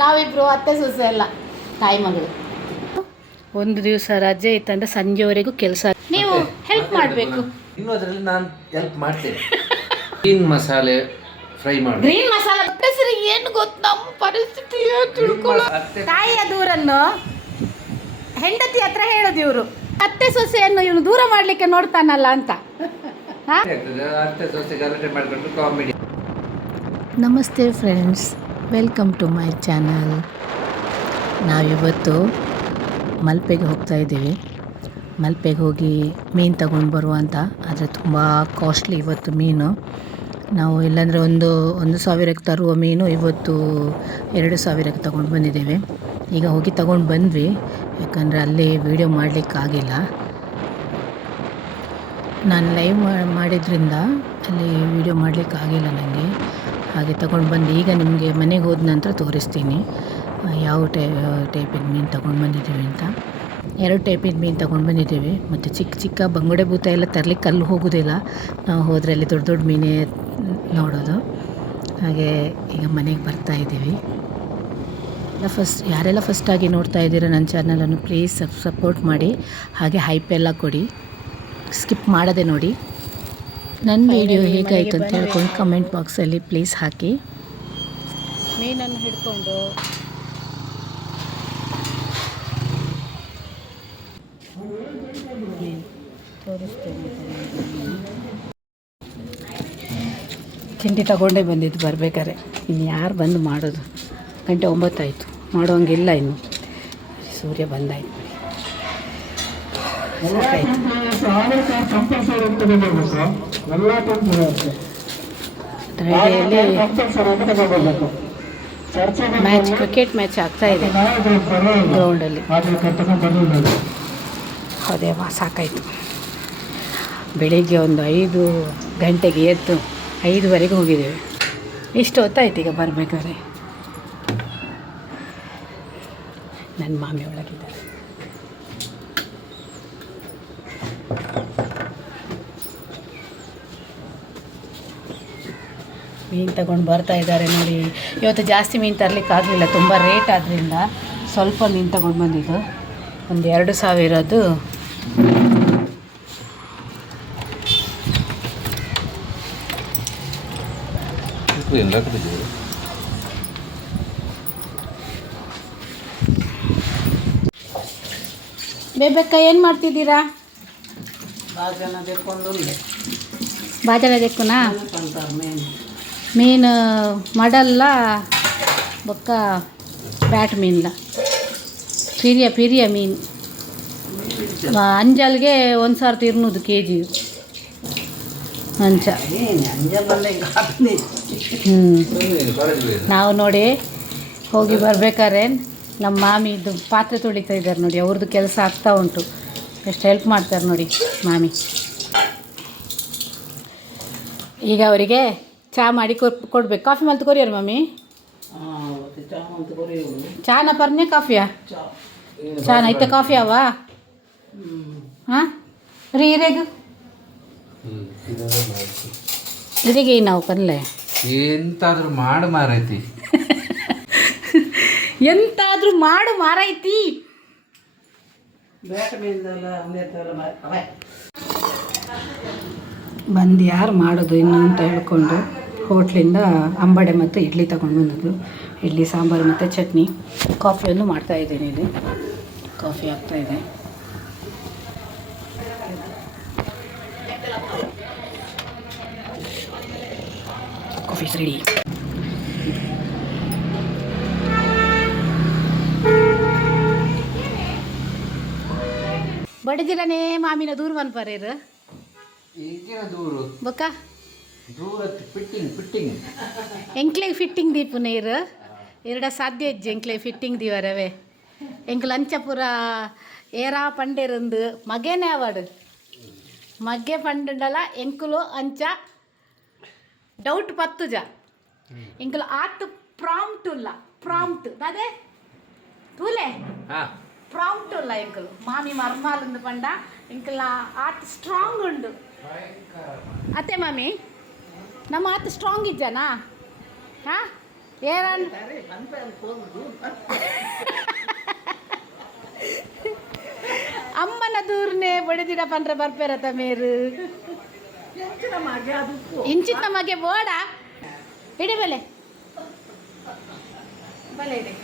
ನಾವಿಬ್ರು ಅತ್ತೆ ಸೊಸೆ ಎಲ್ಲ ತಾಯಿ ಮಗಳು. ಒಂದು ದಿವಸ ರಜೆ ಇತ್ತಂದ್ರೆ ಸಂಜೆವರೆಗೂ ಕೆಲಸ. ನೀವು ಹೆಲ್ಪ್ ಮಾಡಬೇಕು. ಇನ್ನು ಅದರಲ್ಲಿ ನಾನು ಹೆಲ್ಪ್ ಮಾಡ್ತೇನೆ. ಗ್ರೀನ್ ಮಸಾಲೆ ಫ್ರೈ ಮಾಡಿ. ಗ್ರೀನ್ ಮಸಾಲೆ ಸರಿ ಏನು ಗೊತ್ತು ನಮ್ಮ ಪರಿಸ್ಥಿತಿ ತಿಳ್ಕೊಳ್ಳೋ. ತಾಯಿಯ ದೂರನ್ನು ಹೆಂಡತಿ ಹತ್ರ ಹೇಳೋದು ಇವರು. ಅತ್ತೆ ಸೊಸೆಯನ್ನು ಇವನು ದೂರ ಮಾಡಲಿಕ್ಕೆ ನೋಡ್ತಾನಲ್ಲ ಅಂತ. ಅತ್ತೆ ಸೊಸೆ ಗಲಾಟೆ ಮಾಡಿಕೊಂಡು ಕಾಮಿಡಿ. ನಮಸ್ತೆ friends, welcome to my channel. ನಾವಿವತ್ತು ಮಲ್ಪೆಗೆ ಹೋಗ್ತಾ ಇದ್ದೀವಿ. ಮಲ್ಪೆಗೆ ಹೋಗಿ ಮೀನು ತಗೊಂಡು ಬರುವ ಅಂತ. ಆದರೆ ತುಂಬ ಕಾಸ್ಟ್ಲಿ ಇವತ್ತು ಮೀನು. ನಾವು ಇಲ್ಲಾಂದರೆ ಒಂದು 1,000ಕ್ಕೆ ತರುವ ಮೀನು ಇವತ್ತು 2,000ಕ್ಕೆ ತಗೊಂಡು ಬಂದಿದ್ದೇವೆ. ಈಗ ಹೋಗಿ ತಗೊಂಡು ಬಂದ್ವಿ, ಯಾಕಂದರೆ ಅಲ್ಲಿ ವೀಡಿಯೋ ಮಾಡಲಿಕ್ಕಾಗಿಲ್ಲ. ನಾನು ಲೈವ್ ಮಾಡಿದ್ರಿಂದ ಅಲ್ಲಿ ವೀಡಿಯೋ ಮಾಡಲಿಕ್ಕಾಗಿಲ್ಲ ನನಗೆ. ಹಾಗೆ ತಗೊಂಡು ಬಂದು ಈಗ ನಿಮಗೆ ಮನೆಗೆ ಹೋದ ನಂತರ ತೋರಿಸ್ತೀನಿ ಯಾವ ಟೈಪಿನ ಮೀನು ತಗೊಂಡು ಬಂದಿದ್ದೀವಿ ಅಂತ. 2 ಟೈಪಿನ ಮೀನು ತಗೊಂಡು ಬಂದಿದ್ದೀವಿ. ಮತ್ತು ಚಿಕ್ಕ ಚಿಕ್ಕ ಬಂಗುಡೆ ಭೂತ ಎಲ್ಲ ತರಲಿಕ್ಕೆ ಅಲ್ಲಿ ಹೋಗೋದಿಲ್ಲ. ನಾವು ಹೋದರೆ ಅಲ್ಲಿ ದೊಡ್ಡ ದೊಡ್ಡ ಮೀನೇ ನೋಡೋದು. ಹಾಗೆ ಈಗ ಮನೆಗೆ ಬರ್ತಾ ಇದ್ದೀವಿ. ಯಾರೆಲ್ಲ ಫಸ್ಟಾಗಿ ನೋಡ್ತಾ ಇದ್ದೀರಾ ನನ್ನ ಚಾನಲನ್ನು ಪ್ಲೀಸ್ ಸಪೋರ್ಟ್ ಮಾಡಿ, ಹಾಗೆ ಹೈಪ್ ಎಲ್ಲ ಕೊಡಿ, ಸ್ಕಿಪ್ ಮಾಡದೆ ನೋಡಿ. ನನ್ನ ವಿಡಿಯೋ ಹೇಗಾಯಿತು ಅಂತ ಹೇಳ್ಕೊಂಡು ಕಮೆಂಟ್ ಬಾಕ್ಸಲ್ಲಿ ಪ್ಲೀಸ್ ಹಾಕಿ. ಮೀನನ್ನು ಹಿಡ್ಕೊಂಡು ತೋರಿಸ್ತೇನೆ. ತಿಂಡಿ ತಗೊಂಡೇ ಬಂದಿದ್ದು ಬರಬೇಕಾರೆ. ಇನ್ನು ಯಾರು ಬಂದು ಮಾಡೋದು? 9 ಆಯಿತು, ಮಾಡೋಂಗಿಲ್ಲ ಇನ್ನು. ಸೂರ್ಯ ಬಂದಾಯಿತು, ಸಾಕಾಯಿತು. ಮ್ಯಾಚ್, ಕ್ರಿಕೆಟ್ ಮ್ಯಾಚ್ ಆಗ್ತಾ ಇದೆ ಗ್ರೌಂಡಲ್ಲಿ. ಅದೇವಾ ಸಾಕಾಯಿತು. ಬೆಳಿಗ್ಗೆ ಒಂದು 5 ಗಂಟೆಗೆ ಎದ್ದು 5ವರೆಗೆ ಹೋಗಿದ್ದೇವೆ. ಇಷ್ಟು ಹೊತ್ತಾಯ್ತು ಈಗ ಬರಬೇಕಾದ್ರೆ. ನನ್ನ ಮಾಮಿ ಒಳಗಿದ್ದಾರೆ. ಮೀನು ತಗೊಂಡು ಬರ್ತಾ ಇದ್ದಾರೆ ನೋಡಿ. ಇವತ್ತು ಜಾಸ್ತಿ ಮೀನು ತರಲಿಕ್ಕೆ ಆಗಲಿಲ್ಲ, ತುಂಬ ರೇಟ್ ಆದ್ದರಿಂದ ಸ್ವಲ್ಪ ಮೀನು ತಗೊಂಡು ಬಂದಿದ್ದು. ಒಂದು 2,000ದ್ದು ಬೇಬೇಕ. ಏನು ಮಾಡ್ತಿದ್ದೀರಾ? ಬಾಜನ ದೆಕ್ಕುನಾ ಮೀನು ಮಾಡಲ್ಲ ಬೊಕ್ಕ ಬ್ಯಾಟ್ ಮೀನ್ಲ ಪಿರಿಯ ಮೀನು. ಅಂಜಲ್ಗೆ 1,200 kg ಅಂಚ. ನಾವು ನೋಡಿ ಹೋಗಿ ಬರಬೇಕಾದ್ರೆ ನಮ್ಮ ಮಾಮಿ ಇದು ಪಾತ್ರೆ ತೊಳಿತಾ ಇದ್ದಾರೆ ನೋಡಿ. ಅವ್ರದ್ದು ಕೆಲಸ ಆಗ್ತಾ ಉಂಟು. ಎಷ್ಟು ಹೆಲ್ಪ್ ಮಾಡ್ತಾರೆ ನೋಡಿ ಮಾಮಿ. ಈಗ ಅವರಿಗೆ ಚಹಾ ಮಾಡಿ ಕೊಡ್ಬೇಕು. ಕಾಫಿ ಮಲ್ತು ಕೊರಿಯರು ಮಮ್ಮಿ? ಚಾನ ಪರ್ನೆ ಕಾಫಿಯಾ? ಚಾನ ಇತ್ತ ಕಾಫಿ ಅವ? ಹಾಂ ರೀ ಇರೇಗ ಇರಿಗೆ ನಾವು ಪನ್ಲೆ ಎಂತಾದ್ರೂ ಮಾಡು ಮಾರೈತಿ. ಎಂತಾದ್ರೂ ಮಾಡು ಮಾರೈತಿ. ಬಂದು ಯಾರು ಮಾಡೋದು ಇನ್ನು ಅಂತ ಹೇಳ್ಕೊಂಡು ಹೋಟ್ಲಿಂದ ಅಂಬಡೆ ಮತ್ತು ಇಡ್ಲಿ ತಗೊಂಡು ಬಂದದ್ದು. ಇಡ್ಲಿ ಸಾಂಬಾರು ಮತ್ತು ಚಟ್ನಿ. ಕಾಫಿಯನ್ನು ಮಾಡ್ತಾಯಿದ್ದೀನಿ. ಇಲ್ಲಿ ಕಾಫಿ ಆಗ್ತಾಯಿದೆ. Coffee ready. ಬಡದಿರನೇ ಮಾಮಿನ ದೂರ ಮನ್ಪರೇರು ಈಗಿನ ದೂರು ಬೊಕ್ಕ ದೂರ ಫಿಟ್ಟಿಂಗ್ ಎಂಕ್ಲೆಗೆ ಫಿಟ್ಟಿಂಗ್ ದೀಪು ನೀರು 2 ಸಾಧ್ಯ ಇಜ್ಜೆ ಎಂಕ್ಲೆಗೆ ಫಿಟ್ಟಿಂಗ್ ದೀವರವೇ. ಎಂಕ್ಲ ಅಂಚ ಪೂರ ಏರಾ ಪಂಡೇರಂದು ಮಗೇನೇ ಅವಾಡು ಮಗ್ಗೆ ಪಂಡುಂಡಲ ಎಂಕುಲು ಅಂಚ ಡೌಟ್ ಪತ್ತುಜ ಎಂಕುಲು ಆತು ಪ್ರಾಂಪ್ಟ್ ಇಲ್ಲ ಪ್ರಾಂಪ್ಟ್ ಅದೇ ತೂಲೆ ಪ್ರಾಂಪ್ಟ್ ಇಲ್ಲ ಎಂಕುಲು ಮಾಮಿ ಮರ್ಮಾಲಂದು ಪಂಡ ಎಂಕುಲ ಆತ್ ಸ್ಟ್ರಾಂಗ್ ಉಂಡು ಅತ್ತೆ ಮಾಮಿ ನಮ್ಮ ಆತ ಸ್ಟ್ರಾಂಗ್ ಇಜ್ಜನಾ? ಹಾಂ ಏರನ್ ಅಮ್ಮನ ದೂರನೆ ಬಡಿದಿಡ ಪಂಡ್ರೆ ಬರ್ಪೇರತ ಮೇರು ಇಂಚಿನ ಮಗೆ ಬೋಡ ಇಡಿ ಬೆಲೆ ಬಲೆ ಇಡಿ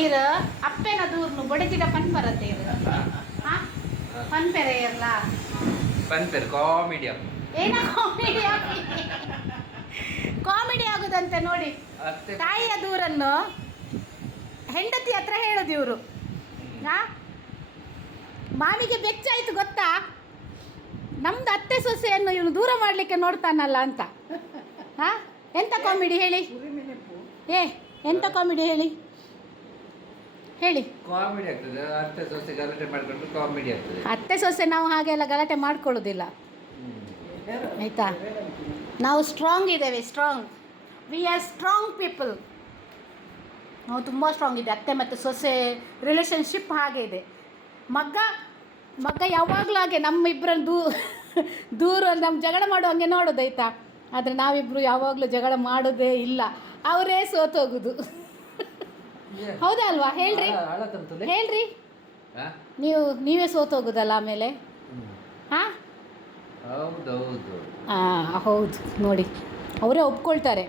ಈರ ಅಪ್ಪೆನ ದೂರ್ನು ಬಡಿದಿಡ ಪನ್ ಬರತ್ತೆ ಇರು ಹಾ ಪನ್ ಪೆರೆ ಇರಲ್ಲ ಪಂಪರ್ ಕಾಮಿಡಿ ಏನ ಕಾಮಿಡಿ ಆಗುದಂತೆ ನೋಡಿ. ಅತ್ತೆ ತಾಯಿಯ ದೂರನ್ನು ಹೆಂಡತಿ ಹತ್ರ ಹೇಳೋದು ಇವರು. ಹಾ ಮಾಮಿಗೆ ಬೆಚ್ಚಾಯ್ತು ಗೊತ್ತಾ, ನಮ್ದು ಅತ್ತೆ ಸೊಸೆಯನ್ನು ಇವನು ದೂರ ಮಾಡಲಿಕ್ಕೆ ನೋಡ್ತಾನಲ್ಲ ಅಂತ. ಹಾ ಎಂತ ಕಾಮಿಡಿ ಹೇಳಿ, ಎಂತ ಕಾಮಿಡಿ ಹೇಳಿ ಹೇಳಿ. ಕಾಮಿಡಿ ಆಗ್ತದೆ. ಅತ್ತೆ ಸೊಸೆ ಗಲಾಟೆ ಮಾಡ್ಕೊಂಡು ಕಾಮಿಡಿ ಆಗ್ತದೆ. ಅತ್ತೆ ಸೊಸೆ ನಾವು ಹಾಗೆಲ್ಲ ಗಲಾಟೆ ಮಾಡ್ಕೊಳ್ಳೋದಿಲ್ಲ ಆಯ್ತಾ. ನಾವು ಸ್ಟ್ರಾಂಗ್ ಇದ್ದೇವೆ, strong. We are strong people. ನಾವು ತುಂಬ ಸ್ಟ್ರಾಂಗ್ ಇದೆ. ಅತ್ತೆ ಮತ್ತು ಸೊಸೆ ರಿಲೇಷನ್ಶಿಪ್ ಹಾಗೆ ಇದೆ. ಮಗ್ಗ ಯಾವಾಗಲೂ ಹಾಗೆ ನಮ್ಮಿಬ್ಬರನ್ನು ದೂರ ನಮ್ಮ ಜಗಳ ಮಾಡುವಂಗೆ ನೋಡೋದಾಯ್ತಾ. ಆದರೆ ನಾವಿಬ್ಬರು ಯಾವಾಗಲೂ ಜಗಳ ಮಾಡೋದೇ ಇಲ್ಲ, ಅವರೇ ಸೋತೋಗುದು. ಹೌದಾ ಅಲ್ವಾ ಹೇಳ್ರಿ ಹೇಳ್ರಿ. ನೀವೇ ಸೋತೋಗುದಲ್ಲ ಆಮೇಲೆ. ಹಾಂ ಹೌದೌದು. ಹೌದು ನೋಡಿ, ಅವರೇ ಒಪ್ಕೊಳ್ತಾರೆ.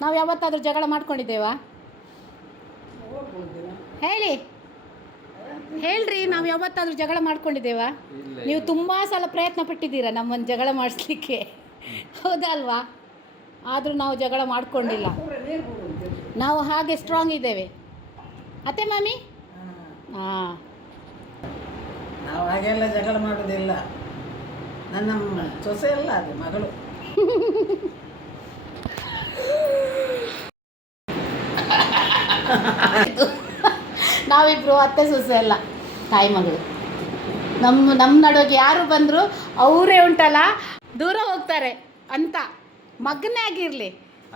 ನಾವು ಯಾವತ್ತಾದರೂ ಜಗಳ ಮಾಡ್ಕೊಂಡಿದ್ದೇವಾ ಹೇಳ್ರಿ, ನಾವು ಯಾವತ್ತಾದರೂ ಜಗಳ ಮಾಡ್ಕೊಂಡಿದ್ದೇವಾ? ನೀವು ತುಂಬ ಸಲ ಪ್ರಯತ್ನ ಪಟ್ಟಿದ್ದೀರಾ ನಮ್ಮನ್ನು ಜಗಳ ಮಾಡಿಸ್ಲಿಕ್ಕೆ, ಹೌದಾ ಅಲ್ವಾ? ಆದರೂ ನಾವು ಜಗಳ ಮಾಡ್ಕೊಂಡಿಲ್ಲ. ನಾವು ಹಾಗೆ ಸ್ಟ್ರಾಂಗ್ ಇದ್ದೇವೆ ಅತ್ತೆ ಮಾಮಿ. ಹಾಂ ನಾವು ಹಾಗೆಲ್ಲ ಜಗಳ ಮಾಡೋದಿಲ್ಲ. ನನ್ನ ಸೊಸೆ ಅಲ್ಲ, ಅದು ಮಗಳು. ನಾವಿಬ್ರು ಅತ್ತೆ ಸೊಸೆ ಅಲ್ಲ, ತಾಯಿ ಮಗಳು. ನಮ್ಮ ನಡುವೆ ಯಾರು ಬಂದರೂ ಅವರೇ ಉಂಟಲ್ಲ ದೂರ ಹೋಗ್ತಾರೆ ಅಂತ. ಮಗನೇ ಆಗಿರಲಿ,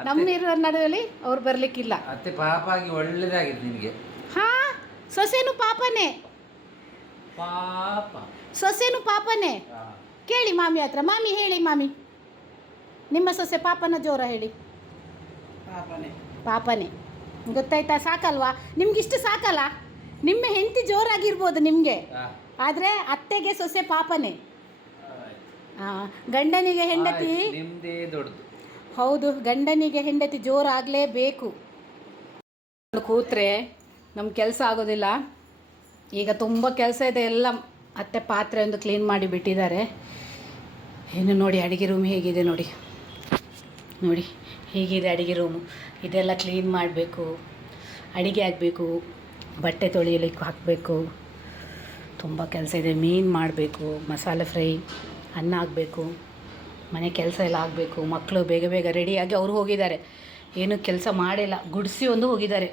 ನಮ್ಮಿರೋ ನಡುವಲ್ಲಿ ಅವ್ರು ಬರಲಿಕ್ಕಿಲ್ಲ. ಅತ್ತೆ ಪಾಪ ಆಗಿ ಒಳ್ಳೇದಾಗಿದೆ ನಿನಗೆ. ಹಾಂ ಸೊಸೆನೂ ಪಾಪನೇ, ಪಾಪ ಸೊಸೆನೂ ಪಾಪನೇ. ಕೇಳಿ ಮಾಮಿ ಹತ್ರ. ಮಾಮಿ ಹೇಳಿ, ಮಾಮಿ ನಿಮ್ಮ ಸೊಸೆ ಪಾಪನ ಜೋರ ಹೇಳಿ. ಪಾಪನೇ ಗೊತ್ತಾಯ್ತಾ? ಸಾಕಲ್ವಾ ನಿಮ್ಗಿಷ್ಟು? ಸಾಕಲ್ಲ? ನಿಮ್ಮ ಹೆಂಡತಿ ಜೋರಾಗಿರ್ಬೋದು ನಿಮಗೆ, ಆದರೆ ಅತ್ತೆಗೆ ಸೊಸೆ ಪಾಪನೇ. ಗಂಡನಿಗೆ ಹೆಂಡತಿ ನಿಮ್ದೇ ದೊಡ್ಡದು. ಹೌದು, ಗಂಡನಿಗೆ ಹೆಂಡತಿ ಜೋರಾಗಲೇಬೇಕು. ಕೂತ್ರೆ ನಮ್ಮ ಕೆಲಸ ಆಗೋದಿಲ್ಲ. ಈಗ ತುಂಬ ಕೆಲಸ ಇದೆ. ಎಲ್ಲ ಅತ್ತೆ ಪಾತ್ರೆ ಒಂದು ಕ್ಲೀನ್ ಮಾಡಿ ಬಿಟ್ಟಿದ್ದಾರೆ. ಇನ್ನು ನೋಡಿ ಅಡುಗೆ ರೂಮ್ ಹೇಗಿದೆ ನೋಡಿ, ನೋಡಿ ಹೀಗಿದೆ ಅಡುಗೆ ರೂಮು. ಇದೆಲ್ಲ ಕ್ಲೀನ್ ಮಾಡಬೇಕು, ಅಡುಗೆ ಆಗಬೇಕು, ಬಟ್ಟೆ ತೊಳೆಯಲಿಕ್ಕೆ ಹಾಕಬೇಕು. ತುಂಬ ಕೆಲಸ ಇದೆ. ಮೀನು ಮಾಡಬೇಕು, ಮಸಾಲೆ ಫ್ರೈ, ಅನ್ನ ಆಗಬೇಕು, ಮನೆ ಕೆಲಸ ಎಲ್ಲ ಆಗಬೇಕು. ಮಕ್ಕಳು ಬೇಗ ಬೇಗ ರೆಡಿಯಾಗಿ ಅವರು ಹೋಗಿದ್ದಾರೆ, ಏನೂ ಕೆಲಸ ಮಾಡಿಲ್ಲ. ಗುಡಿಸಿ ಒಂದು ಹೋಗಿದ್ದಾರೆ,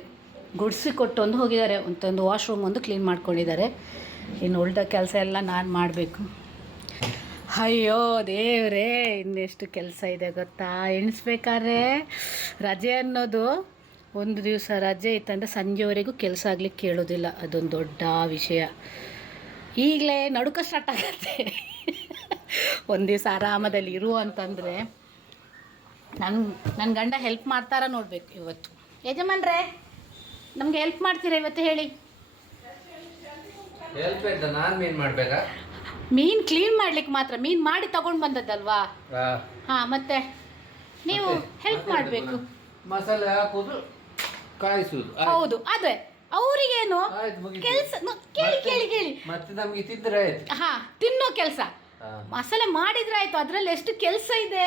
ಗುಡಿಸಿ ಕೊಟ್ಟು ಒಂದು ಹೋಗಿದ್ದಾರೆ. ಒಂದು ವಾಶ್ರೂಮ್ ಒಂದು ಕ್ಲೀನ್ ಮಾಡ್ಕೊಂಡಿದ್ದಾರೆ. ಇನ್ನು ಉಳಿದ ಕೆಲಸ ಎಲ್ಲ ನಾನು ಮಾಡಬೇಕು. ಅಯ್ಯೋ ದೇವರೇ, ಇನ್ನೆಷ್ಟು ಕೆಲಸ ಇದೆ ಗೊತ್ತಾ? ಎಣಿಸ್ಬೇಕಾದ್ರೆ ರಜೆ ಅನ್ನೋದು ಒಂದು ದಿವಸ ರಜೆ ಇತ್ತಂದರೆ ಸಂಜೆವರೆಗೂ ಕೆಲಸ ಆಗ್ಲಿಕ್ಕೆ ಕೇಳೋದಿಲ್ಲ. ಅದೊಂದು ದೊಡ್ಡ ವಿಷಯ. ಈಗಲೇ ನಡುಕ ಸ್ಟಾರ್ಟ್ ಆಗುತ್ತೆ. ಒಂದು ದಿವಸ ಆರಾಮದಲ್ಲಿ ಇರು ಅಂತಂದರೆ ನನ್ನ ಗಂಡ ಹೆಲ್ಪ್ ಮಾಡ್ತಾರ ನೋಡಬೇಕು ಇವತ್ತು. ಯಜಮಾನ್ರೇ ನಮಗೆ ಹೆಲ್ಪ್ ಮಾಡ್ತೀರಾ ಇವತ್ತು ಹೇಳಿ? ಹೆಲ್ಪ್ ಆಯ್ತಾ? ನಾನು ಮೀನು ಮಾಡಬೇಕಾ? ಮೀನು ಕ್ಲೀನ್ ಮಾಡ್ಲಿಕ್ಕೆ ಮಾತ್ರ. ಮೀನು ಮಾಡಿ ತಗೊಂಡು ಬಂದದ್ದಲ್ವಾ? ಹಾಂ, ಮತ್ತೆ ನೀವು ಹೆಲ್ಪ್ ಮಾಡಬೇಕು. ಮಸಾಲೆ ಹಾಕೋದು, ಕಾಯಿಸುವುದು. ಹೌದು, ಅದೇ ಅವರಿಗೇನು ಕೆಲಸ. ಕೇಳಿ ಕೇಳಿ ಕೇಳಿ. ಮತ್ತೆ ನಮಗೆ ತಿಂದ್ರೆ ಆಯ್ತು. ಹಾಂ, ತಿನ್ನೋ ಕೆಲಸ. ಮಸಾಲೆ ಮಾಡಿದ್ರೆ ಆಯ್ತು. ಅದರಲ್ಲಿ ಎಷ್ಟು ಕೆಲಸ ಇದೆ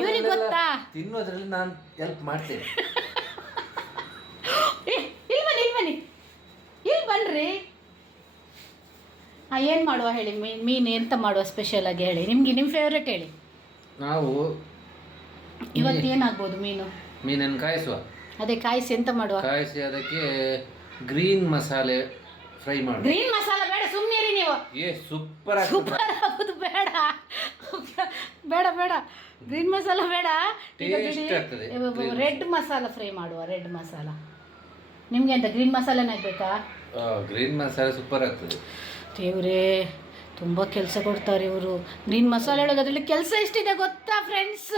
ಇವರಿಗೆ ಗೊತ್ತಾ? ತಿನ್ನೋದ್ರಲ್ಲಿ ನಾನು ಹೆಲ್ಪ್ ಮಾಡ್ತೇನೆ. ಇಲ್ಲಿ ಬನ್ನಿ ಇಲ್ಲಿ ಬನ್ನಿರಿ. ಹಾಂ, ಏನು ಮಾಡುವ ಹೇಳಿ? ಮೀನು ಎಂತ ಮಾಡುವ ಸ್ಪೆಷಲ್ ಆಗಿ ಹೇಳಿ. ನಿಮ್ಮ ಫೇವ್ರೇಟ್ ಹೇಳಿ. ನಾವು ಇವತ್ತು ಏನಾಗ್ಬೋದು? ಮೀನನ್ನು ಕಾಯಿಸುವ. ಅದೇ ಕಾಯಿಸಿ ಎಂತ ಮಾಡುವ? ಕಾಯಿಸಿ ಅದಕ್ಕೆ ಗ್ರೀನ್ ಮಸಾಲೆ ಫ್ರೈ ಮಾಡಿ. ಗ್ರೀನ್ ಮಸಾಲ ಬೇಡ, ಸುಮ್ಮನಿರಿ ನೀವು. ಸೂಪರ್ ಸೂಪರ್ ಆಗೋದು ಬೇಡ ಬೇಡ ಬೇಡ, ಗ್ರೀನ್ ಮಸಾಲ ಬೇಡ. ರೆಡ್ ಮಸಾಲ ಫ್ರೈ ಮಾಡುವ. ರೆಡ್ ಮಸಾಲ ನಿಮ್ಗೆ ಎಂತ ಗ್ರೀನ್ ಮಸಾಲೆನೇ ಬೇಕಾ? ಗ್ರೀನ್ ಮಸಾಲೆ ಸೂಪರ್ ಆಗ್ತದೆ. ದೇವ್ರೇ, ತುಂಬ ಕೆಲಸ ಕೊಡ್ತಾರೆ ಇವರು. ಗ್ರೀನ್ ಮಸಾಲೆ ಹೇಳೋದು ಅದರಲ್ಲಿ ಕೆಲಸ ಎಷ್ಟಿದೆ ಗೊತ್ತಾ ಫ್ರೆಂಡ್ಸ್?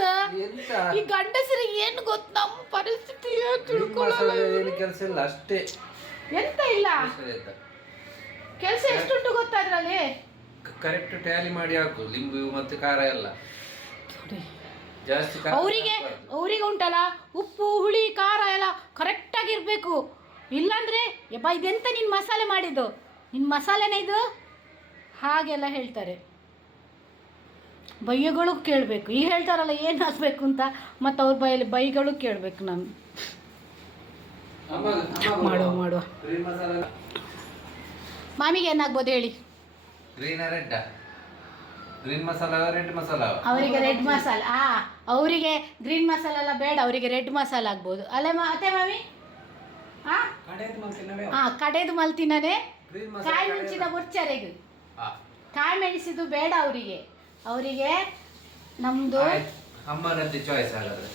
ಎಂತ ಈ ಗಂಡಸರಿಗೆ ಏನು ಗೊತ್ತು ನಮ್ಮ ಪರಿಸ್ಥಿತಿ green ತಿಳ್ಕೊಳ್ಳಲ್ಲ. ಮಸಾಲೆ ಏನು ಕೆಲಸ ಇಲ್ಲ ಅಷ್ಟೇ. ಎಂತ ಇಲ್ಲ ಕೆಲಸ ಎಷ್ಟುಂಟು ಗೊತ್ತಾ ಅದರಲ್ಲಿ? ಕರೆಕ್ಟ್ ಟ್ಯಾಲಿ ಮಾಡಿ ಹಾಕು, ಲಿಂಬು ಮತ್ತೆ ಖಾರ ಎಲ್ಲ ಜಾಸ್ತಿ. ಅವರಿಗೆ ಉಂಟಲ್ಲ ಉಪ್ಪು ಹುಳಿ ಖಾರ ಎಲ್ಲ ಕರೆಕ್ಟಾಗಿರಬೇಕು. ಇಲ್ಲಾಂದರೆ ಯಪ್ಪ ಇದೆಂತ ನಿನ್ನ ಮಸಾಲೆ ಮಾಡಿದ್ದು, ನಿನ್ನ ಮಸಾಲೆನೇ ಇದು ಹಾಗೆಲ್ಲ ಹೇಳ್ತಾರೆ. ಬೈಗಳು ಕೇಳಬೇಕು. ಈಗ ಹೇಳ್ತಾರಲ್ಲ ಏನು ಹಾಕಬೇಕು ಅಂತ, ಮತ್ತು ಅವ್ರ ಬೈಯಲ್ಲಿ ಬೈಗಳು ಕೇಳಬೇಕು ನಾನು. ಮಾಡುವ ಗ್ರೀನ್ ಮಸಾಲ ಮಾಮಿಗೆ ಏನಾಗ್ಬೋದು ಹೇಳಿ? Green red, green masala red masala. ಅವರಿಗೆ ರೆಡ್ ಮಸಾಲ, ಅವರಿಗೆ ಗ್ರೀನ್ ಮಸಾಲ ಎಲ್ಲ ಬೇಡ, ಅವರಿಗೆ ರೆಡ್ ಮಸಾಲ ಆಗ್ಬೋದು ಅಲ್ಲೇ ಅತ್ತೆ ಮಾಮಿ? ಕಡೆದು ಮಲ್ತಿನೇ ಕಾಯಿ ಮೆಣಸಿದ ಮುರ್ಚರೆಗೆ ಕಾಯಿ ಮೆಣಸಿದು ಬೇಡ ಅವರಿಗೆ ನಮ್ಮದು ಅಮ್ಮನದ್ದು ಚಾಯ್ಸ್ ಹಾಗಾದ್ರೆ.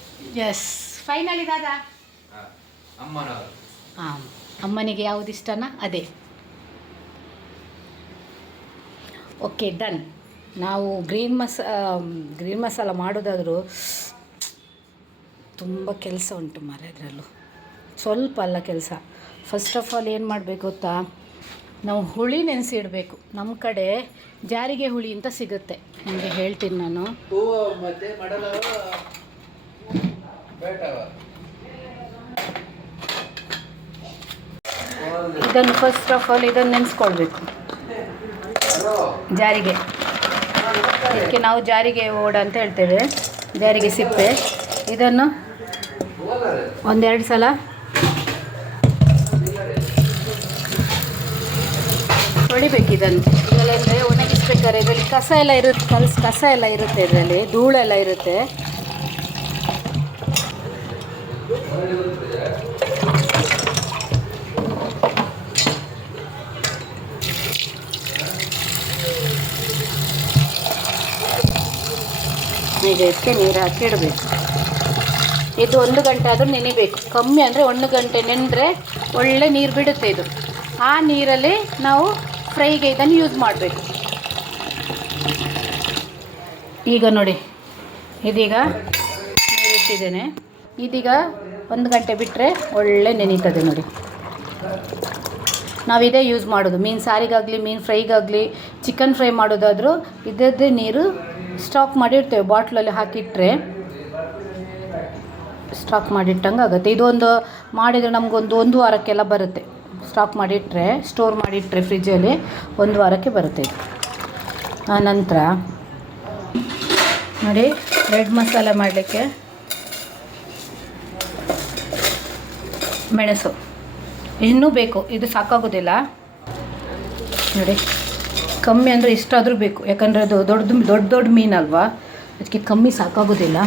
ಎಸ್ ಫೈನಲ್ ಇದಾಗ ಅಮ್ಮನವರು. ಹಾಂ, ಅಮ್ಮನಿಗೆ ಯಾವುದು ಇಷ್ಟನಾ ಅದೇ. Okay done. ನಾವು ಗ್ರೀನ್ ಮಸಾಲ ಮಾಡೋದಾದರೂ ತುಂಬ ಕೆಲಸ ಉಂಟು ಮಾರೆ ಅದರಲ್ಲೂ. ಸ್ವಲ್ಪ ಅಲ್ಲ ಕೆಲಸ. ಫಸ್ಟ್ ಆಫ್ ಆಲ್ ಏನು ಮಾಡಬೇಕು ಗೊತ್ತಾ, ನಾವು ಹುಳಿ ನೆನೆಸಿಡಬೇಕು. ನಮ್ಮ ಕಡೆ ಜಾರಿಗೆ ಹುಳಿ ಅಂತ ಸಿಗುತ್ತೆ, ನಿಮಗೆ ಹೇಳ್ತೀನಿ ನಾನು. ಇದನ್ನು ಫಸ್ಟ್ ಆಫ್ ಆಲ್ ಇದನ್ನು ನೆನೆಸ್ಕೊಳ್ಬೇಕು, ಜಾರಿಗೆ. ಇದಕ್ಕೆ ನಾವು ಜಾರಿಗೆ ಓಡ ಅಂತ ಹೇಳ್ತೇವೆ, ಜಾರಿಗೆ ಸಿಪ್ಪೆ. ಇದನ್ನು ಒಂದೆರಡು ಸಲ ತೊಳಿಬೇಕು. ಇದನ್ನು ಇದರಲ್ಲಿ ಒಣಗಿಸ್ಬೇಕಾದ್ರೆ ಇದರಲ್ಲಿ ಕಸ ಎಲ್ಲ ಇರುತ್ತೆ ಇದರಲ್ಲಿ ಧೂಳೆಲ್ಲ ಇರುತ್ತೆ. ಈಗ ಇದಕ್ಕೆ ನೀರು ಹಾಕಿ ಇಡಬೇಕು. ಇದು 1 ಗಂಟೆ ಆದರೂ ನೆನೆಬೇಕು. ಕಮ್ಮಿ ಅಂದರೆ 1 ಗಂಟೆ ನೆನೆದ್ರೆ ಒಳ್ಳೆ ನೀರು ಬಿಡುತ್ತೆ ಇದು. ಆ ನೀರಲ್ಲಿ ನಾವು ಫ್ರೈಗೆ ಇದನ್ನು ಯೂಸ್ ಮಾಡಬೇಕು. ಈಗ ನೋಡಿ, ಇದೀಗ ನೀರಿಟ್ಟಿದ್ದೇನೆ. ಇದೀಗ 1 ಗಂಟೆ ಬಿಟ್ಟರೆ ಒಳ್ಳೆ ನೆನೀತದೆ ನೋಡಿ. ನಾವು ಇದೇ ಯೂಸ್ ಮಾಡೋದು, ಮೀನು ಸಾರಿಗಾಗಲಿ ಮೀನು ಫ್ರೈಗಾಗಲಿ ಚಿಕನ್ ಫ್ರೈ ಮಾಡೋದಾದರೂ ಇದರದ್ದೇ ನೀರು ಸ್ಟಾಕ್ ಮಾಡಿರ್ತೇವೆ. ಬಾಟ್ಲಲ್ಲಿ ಹಾಕಿಟ್ರೆ ಸ್ಟಾಕ್ ಮಾಡಿಟ್ಟಂಗೆ ಆಗುತ್ತೆ. ಇದೊಂದು ಮಾಡಿದರೆ ನಮಗೊಂದು 1 ವಾರಕ್ಕೆಲ್ಲ ಬರುತ್ತೆ. ಸ್ಟಾಕ್ ಮಾಡಿಟ್ರೆ, ಸ್ಟೋರ್ ಮಾಡಿಟ್ರೆ ಫ್ರಿಜ್ಜಲ್ಲಿ 1 ವಾರಕ್ಕೆ ಬರುತ್ತೆ ಇದು. ಆನಂತರ ನೋಡಿ, ರೆಡ್ ಮಸಾಲೆ ಮಾಡಲಿಕ್ಕೆ ಮೆಣಸು ಇನ್ನೂ ಬೇಕು, ಇದು ಸಾಕಾಗೋದಿಲ್ಲ ನೋಡಿ. ಕಮ್ಮಿ ಅಂದರೆ ಇಷ್ಟಾದರೂ ಬೇಕು, ಯಾಕಂದರೆ ಅದು ದೊಡ್ಡ ಮೀನಲ್ವಾ, ಅದಕ್ಕೆ ಕಮ್ಮಿ ಸಾಕಾಗೋದಿಲ್ಲ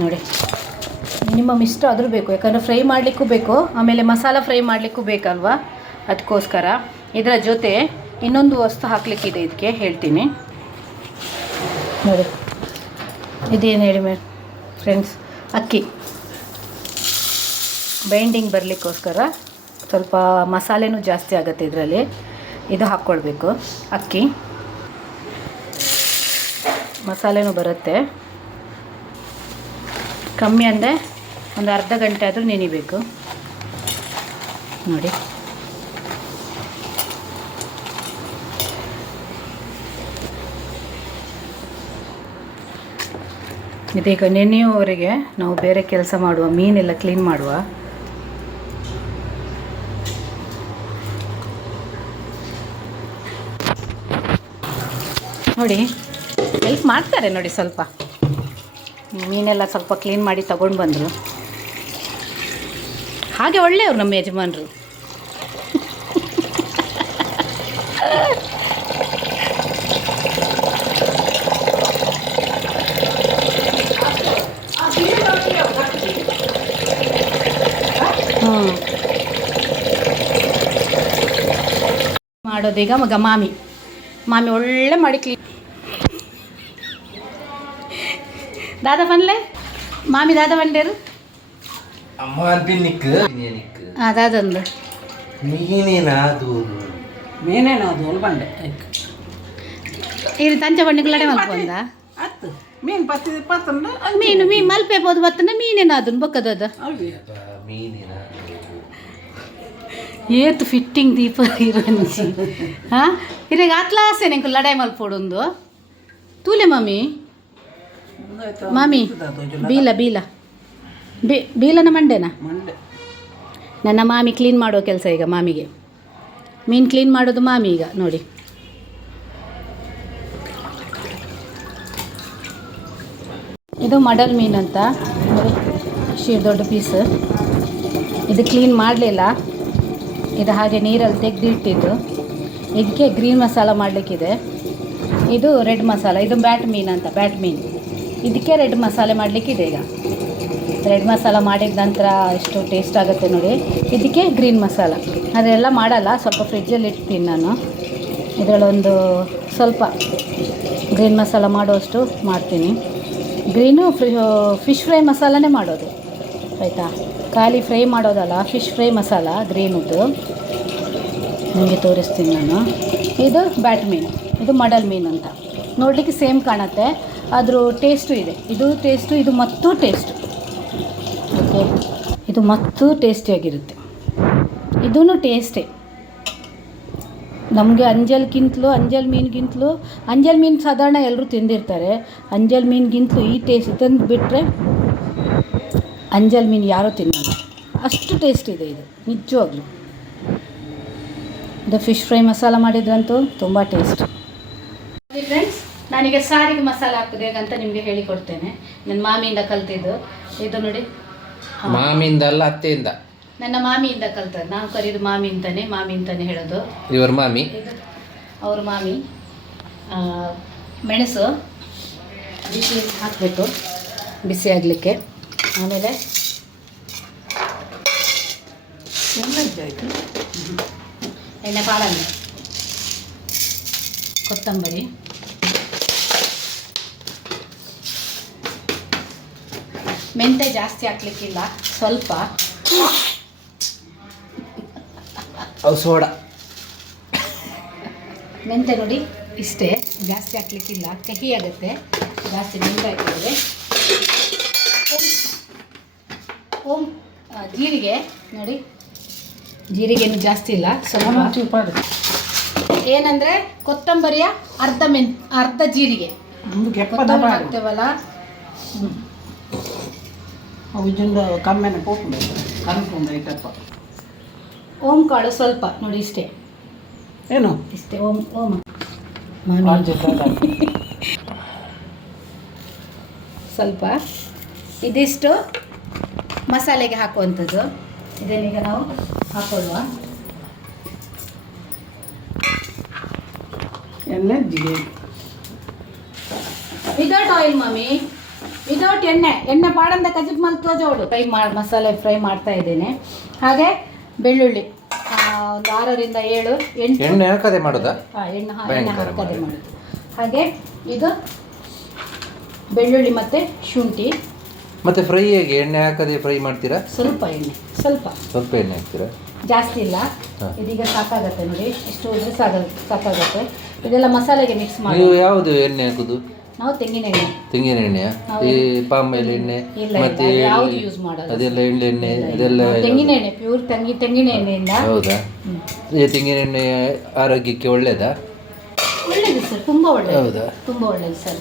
ನೋಡಿ. ಮಿನಿಮಮ್ ಇಷ್ಟ ಆದರೂ ಬೇಕು, ಯಾಕಂದರೆ ಫ್ರೈ ಮಾಡಲಿಕ್ಕೂ ಬೇಕು, ಆಮೇಲೆ ಮಸಾಲ ಫ್ರೈ ಮಾಡಲಿಕ್ಕೂ ಬೇಕಲ್ವಾ, ಅದಕ್ಕೋಸ್ಕರ. ಇದರ ಜೊತೆ ಇನ್ನೊಂದು ವಸ್ತು ಹಾಕಲಿಕ್ಕಿದೆ, ಇದಕ್ಕೆ ಹೇಳ್ತೀನಿ ನೋಡಿ. ಇದೇನು ಹೇಳಿ ಫ್ರೆಂಡ್ಸ್, ಅಕ್ಕಿ ಬೈಂಡಿಂಗ್ ಬರಲಿಕ್ಕೋಸ್ಕರ ಸ್ವಲ್ಪ ಮಸಾಲೆನೂ ಜಾಸ್ತಿ ಆಗುತ್ತೆ ಇದರಲ್ಲಿ. ಇದು ಹಾಕ್ಕೊಳ್ಬೇಕು, ಅಕ್ಕಿ ಮಸಾಲೆನೂ ಬರುತ್ತೆ. ಕಮ್ಮಿ ಅಂದರೆ ಒಂದು ಅರ್ಧ ಗಂಟೆ ಆದರೂ ನೆನಿಬೇಕು ನೋಡಿ. ಇದೀಗ ನೆನೆಯುವವರೆಗೆ ನಾವು ಬೇರೆ ಕೆಲಸ ಮಾಡುವ, ಮೀನೆಲ್ಲ ಕ್ಲೀನ್ ಮಾಡುವ. ನೋಡಿ ಹೆಲ್ಪ್ ಮಾಡ್ತಾರೆ ನೋಡಿ, ಸ್ವಲ್ಪ ಮೀನೆಲ್ಲ ಸ್ವಲ್ಪ ಕ್ಲೀನ್ ಮಾಡಿ ತಗೊಂಡು ಬಂದರು. ಹಾಗೆ ಒಳ್ಳೆಯವರು ನಮ್ಮ ಯಜಮಾನರು. ಮಾಡೋದೀಗ ಮಾಮಿ ಒಳ್ಳೆ ಮಾಡಿ ಕ್ಲೀನ್. ದಾದಾ ಬನ್ಲೆ ಮಾಮಿ, ದಾದಾ ಬಂಡೇರು ಅಮ್ಮ ಬಿನ್ನಿಕ್ ದಾದಂದು ಮೀನೇನಾದು ಮೇನೇನದು ಅಲ್ಲಿ ಬಂಡೆ ಇದು ತಂಚ ಬಣ್ಣಿಗೆ ಲಡೆ ಮಲ್ಪೊಂದ ಆಯ್ತು ಮೀನು ಪತ್ತಿದ ಪತ್ತಂಡ ಮೀನು ಮಲ್ಪೆ ಬೋದು ಬತ್ತನ ಮೀನೇನು ಅದನ್ನು ಬೊಕ್ಕದದ ಮೀನಿನ ಏತು ಫಿಟ್ಟಿಂಗ್ ದೀಪ ಇರಂಜಿ ಹಾಂ ಇರಾಗ ಆತ್ಲಾಸೆ ನಂಗೆ ಲಡಾಯಿ ಮಲ್ಪೊಡೊಂದು ತೂಲೆ ಮಮ್ಮಿ ಮಾಮಿ ಬೀಲ ಬೀಲನ ಮಂಡೆನಾ ಮಂಡೆ ನನ್ನ ಮಾಮಿ ಕ್ಲೀನ್ ಮಾಡೋ ಕೆಲಸ ಈಗ ಮಾಮಿಗೆ ಮೀನು ಕ್ಲೀನ್ ಮಾಡೋದು ಮಾಮಿ ಈಗ ನೋಡಿ ಇದು ಮಡಲ್ ಮೀನು ಅಂತ ನೋಡಿ ಇಷ್ಟು ದೊಡ್ಡ ಪೀಸ್ ಇದು ಕ್ಲೀನ್ ಮಾಡಲಿಲ್ಲ ಇದು ಹಾಗೆ ನೀರಲ್ಲಿ ತೆಗೆದಿಟ್ಟಿದ್ದು ಇದಕ್ಕೆ ಗ್ರೀನ್ ಮಸಾಲ ಮಾಡಲಿಕ್ಕಿದೆ ಇದು ರೆಡ್ ಮಸಾಲ ಇದು ಬ್ಯಾಟ್ ಮೀನು ಅಂತ ಬ್ಯಾಟ್ ಮೀನು ಇದಕ್ಕೆ ರೆಡ್ ಮಸಾಲೆ ಮಾಡಲಿಕ್ಕಿದೆ ಈಗ ರೆಡ್ ಮಸಾಲ ಮಾಡಿದ ನಂತರ ಎಷ್ಟು ಟೇಸ್ಟ್ ಆಗುತ್ತೆ ನೋಡಿ ಇದಕ್ಕೆ ಗ್ರೀನ್ ಮಸಾಲ ಅದೆಲ್ಲ ಮಾಡಲ್ಲ ಸ್ವಲ್ಪ ಫ್ರಿಜ್ಜಲ್ಲಿ ಇಡ್ತೀನಿ ನಾನು ಇದರಲ್ಲೊಂದು ಸ್ವಲ್ಪ ಗ್ರೀನ್ ಮಸಾಲ ಮಾಡುವಷ್ಟು ಮಾಡ್ತೀನಿ ಗ್ರೀನು ಫಿಶ್ ಫ್ರೈ ಮಸಾಲನೇ ಮಾಡೋದು ಆಯಿತಾ ಖಾಲಿ ಫ್ರೈ ಮಾಡೋದಲ್ಲ ಫಿಶ್ ಫ್ರೈ ಮಸಾಲ ಗ್ರೀನದ್ದು ನಿಮಗೆ ತೋರಿಸ್ತೀನಿ ನಾನು ಇದು ಬ್ಯಾಟ್ ಮೀನು ಇದು ಮಡಲ್ ಮೀನು ಅಂತ ನೋಡಲಿಕ್ಕೆ ಸೇಮ್ ಕಾಣುತ್ತೆ ಆದರೂ ಟೇಸ್ಟು ಇದೆ ಇದು ಟೇಸ್ಟು ಇದು ಮತ್ತೂ ಟೇಸ್ಟು ಓಕೆ ಇದು ಮತ್ತೂ ಟೇಸ್ಟಿಯಾಗಿರುತ್ತೆ ಇದೂ ಟೇಸ್ಟೇ ನಮಗೆ ಅಂಜಲ್ ಮೀನಿಗಿಂತಲೂ ಅಂಜಲ್ ಮೀನು ಸಾಧಾರಣ ಎಲ್ಲರೂ ತಿಂದಿರ್ತಾರೆ ಅಂಜಲ್ ಮೀನಿಗಿಂತಲೂ ಈ ಟೇಸ್ಟ್ ಇದನ್ನು ಬಿಟ್ಟರೆ ಅಂಜಲ್ ಮೀನು ಯಾರೂ ತಿನ್ನಲ್ಲ ಅಷ್ಟು ಟೇಸ್ಟ್ ಇದೆ ಇದು ನಿಜವಾಗ್ಲೂ ಇದು ಫಿಶ್ ಫ್ರೈ ಮಸಾಲ ಮಾಡಿದ್ರಂತೂ ತುಂಬ ಟೇಸ್ಟ್ ಫ್ರೆಂಡ್ಸ್ ನಾನೀಗ ಸಾರಿಗೆ ಮಸಾಲ ಹಾಕೋದು ಹೇಗಂತ ನಿಮಗೆ ಹೇಳಿಕೊಡ್ತೇನೆ ನನ್ನ ಮಾಮಿಯಿಂದ ಕಲ್ತಿದ್ದು ಇದು ನೋಡಿ ಮಾಮಿಂದ ಅಲ್ಲ ಅತ್ತೆಯಿಂದ ನನ್ನ ಮಾಮಿಯಿಂದ ಕಲ್ತದ್ದು ನಾವು ಕರೀದು ಮಾಮಿ ಅಂತಾನೆ ಹೇಳೋದು ಇವ್ರ ಮಾಮಿ ಇದು ಅವ್ರ ಮಾಮಿ ಮೆಣಸು ಬಿಸಿ ಹಾಕಬೇಕು ಬಿಸಿ ಆಗಲಿಕ್ಕೆ ಆಮೇಲೆ ಎಣ್ಣೆ ಬಾಳೆಹಣ್ಣು ಕೊತ್ತಂಬರಿ ಮೆಂತೆ ಜಾಸ್ತಿ ಹಾಕ್ಲಿಕ್ಕಿಲ್ಲ ಸ್ವಲ್ಪ ಅವು ಸೋಡಾ ಮೆಂತೆ ನೋಡಿ ಇಷ್ಟೇ ಜಾಸ್ತಿ ಹಾಕ್ಲಿಕ್ಕಿಲ್ಲ ಕಹಿ ಆಗುತ್ತೆ ಜಾಸ್ತಿ ಮೆಂತೆ ಹಾಕಿದರೆ ಜೀರಿಗೆ ನೋಡಿ ಜೀರಿಗೆನು ಜಾಸ್ತಿ ಇಲ್ಲ ಸ್ವಲ್ಪ ಏನಂದರೆ ಕೊತ್ತಂಬರಿಯ ಅರ್ಧ ಜೀರಿಗೆ ಕೊತ್ತಂಬರಿ ಹಾಕ್ತೇವಲ್ಲ ಇದೊಂದು ಕಮ್ಮೆನ ಹೋಗ್ಬೇಕು ಕನ್ಕೊಂಡು ಐಟಪ್ಪ ಓಂ ಕಾಳು ಸ್ವಲ್ಪ ನೋಡಿ ಇಷ್ಟೇ ಏನು ಇಷ್ಟೇ ಓಂ ಸ್ವಲ್ಪ ಇದಿಷ್ಟು ಮಸಾಲೆಗೆ ಹಾಕುವಂಥದ್ದು ಇದನ್ನೀಗ ನಾವು ಹಾಕೊಳ್ಳುವ ಎಣ್ಣೆ ಜೀರಿಗೆ ವಿದೌಟ್ ಆಯಿಲ್ ಮಮ್ಮಿ ವಿದೌಟ್ ಎಣ್ಣೆ ಪಾಡಂದ ಕಜಿಪ್ ಮಲ್ ತೋಜೋಡು ಮಸಾಲೆ ಫ್ರೈ ಮಾಡ್ತಾ ಇದ್ದೇನೆ ಹಾಗೆ ಬೆಳ್ಳುಳ್ಳಿ ಒಂದು 6 ರಿಂದ 7 8 ಎಣ್ಣೆ ಹಾಕದೆ ಮಾಡೋದಾ ಎಣ್ಣೆ ಹಾಕದೆ ಮಾಡೋದು ಹಾಗೆ ಇದು ಬೆಳ್ಳುಳ್ಳಿ ಮತ್ತು ಶುಂಠಿ ಮತ್ತೆ ಫ್ರೈ ಹೇಗೆ ಎಣ್ಣೆ ಹಾಕದೆ ಫ್ರೈ ಮಾಡ್ತೀರಾ ಸ್ವಲ್ಪ ಎಣ್ಣೆ ಸ್ವಲ್ಪ ಎಣ್ಣೆ ಹಾಕ್ತೀರಾ ಜಾಸ್ತಿ ಇಲ್ಲ ಇದೀಗ ಸಾಕಾಗತ್ತೆ ನೋಡಿ ಇಷ್ಟು ಹೋದ್ರೆ ಸಾಕಾಗತ್ತೆ ಇದೆಲ್ಲ ಮಸಾಲೆಗೆ ಮಿಕ್ಸ್ ಮಾಡಿ ನೀವು ಯಾವುದು ಎಣ್ಣೆ ಹಾಕುದು ನಾವು ತೆಂಗಿನ ಎಣ್ಣೆಯ ಈ ಪಾಮ್ ಆಯಿಲ್ ಎಣ್ಣೆ ಮತ್ತೆ ಯಾವುದು ಯೂಸ್ ಮಾಡೋದು ಅದೆಲ್ಲ ಎಣ್ಣೆ ಅದೆಲ್ಲ ತೆಂಗಿನ ಎಣ್ಣೆ ಪ್ಯೂರ್ ತೆಂಗಿನ ಎಣ್ಣೆಯಿಂದ ಹೌದಾ ಈ ತೆಂಗಿನ ಎಣ್ಣೆ ಆರೋಗ್ಯಕ್ಕೆ ಒಳ್ಳೇದಾ ಒಳ್ಳೇದು ಸರ್ ತುಂಬ ಒಳ್ಳೆಯದು ಹೌದಾ ತುಂಬ ಒಳ್ಳೆಯದು ಸರ್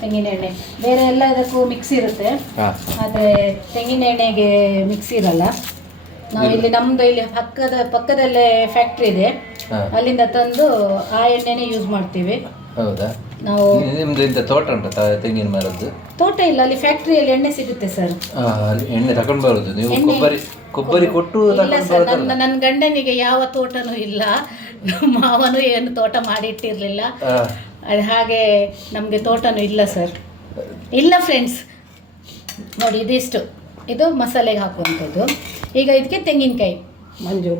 ತೆಂಗಿನ ಎಣ್ಣೆ ಬೇರೆ ಎಲ್ಲ ಇದಕ್ಕೂ ಮಿಕ್ಸ್ ಇರುತ್ತೆ ಆದರೆ ತೆಂಗಿನ ಎಣ್ಣೆಗೆ ಮಿಕ್ಸ್ ಇರಲ್ಲ ನಾವು ಇಲ್ಲಿ ನಮ್ಮದು ಇಲ್ಲಿ ಪಕ್ಕದಲ್ಲೇ ಫ್ಯಾಕ್ಟ್ರಿ ಇದೆ ಅಲ್ಲಿಂದ ತಂದು ಆ ಎಣ್ಣೆನೇ ಯೂಸ್ ಮಾಡ್ತೀವಿ ಹೌದಾ ನಾವು ನಿಮ್ದು ಇಂಥ ತೋಟ ಉಂಟಾ ತೆಂಗಿನ ಮರದ್ದು ತೋಟ ಇಲ್ಲ ಅಲ್ಲಿ ಫ್ಯಾಕ್ಟ್ರಿಯಲ್ಲಿ ಎಣ್ಣೆ ಸಿಗುತ್ತೆ ಸರ್ ಎಣ್ಣೆ ತಗೊಂಡು ಬರೋದು ನೀವು ಕೊಬ್ಬರಿ ಕೊಟ್ಟು ಇಲ್ಲ ಸರ್ ನನ್ನ ಗಂಡನಿಗೆ ಯಾವ ತೋಟನೂ ಇಲ್ಲ ಮಾವನು ಏನು ತೋಟ ಮಾಡಿಟ್ಟಿರಲಿಲ್ಲ ಅದು ಹಾಗೆ ನಮಗೆ ತೋಟನೂ ಇಲ್ಲ ಸರ್ ಇಲ್ಲ ಫ್ರೆಂಡ್ಸ್ ನೋಡಿ ಇದಿಷ್ಟು ಇದು ಮಸಾಲೆಗೆ ಹಾಕುವಂಥದ್ದು ಈಗ ಇದಕ್ಕೆ ತೆಂಗಿನಕಾಯಿ ಮಂಜು